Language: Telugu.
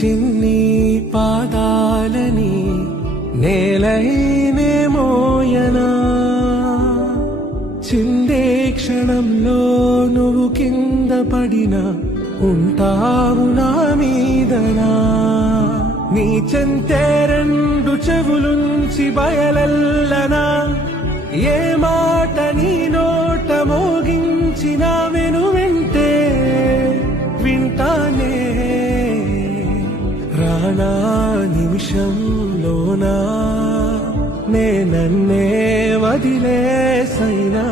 చిన్ని పాదాలని నేలైనే మోయనా చిందే క్షణంలో నువ్వు కింద పడినా ఉంటావు నా మీదనా నీ చెంతే రెండు చెవులుంచి బయలల్లనా ఏ మాట నీ నోట మోగించిన వెను వింటే వింటానే రానా నిమిషంలోనా నే నన్నే వదిలేసైనా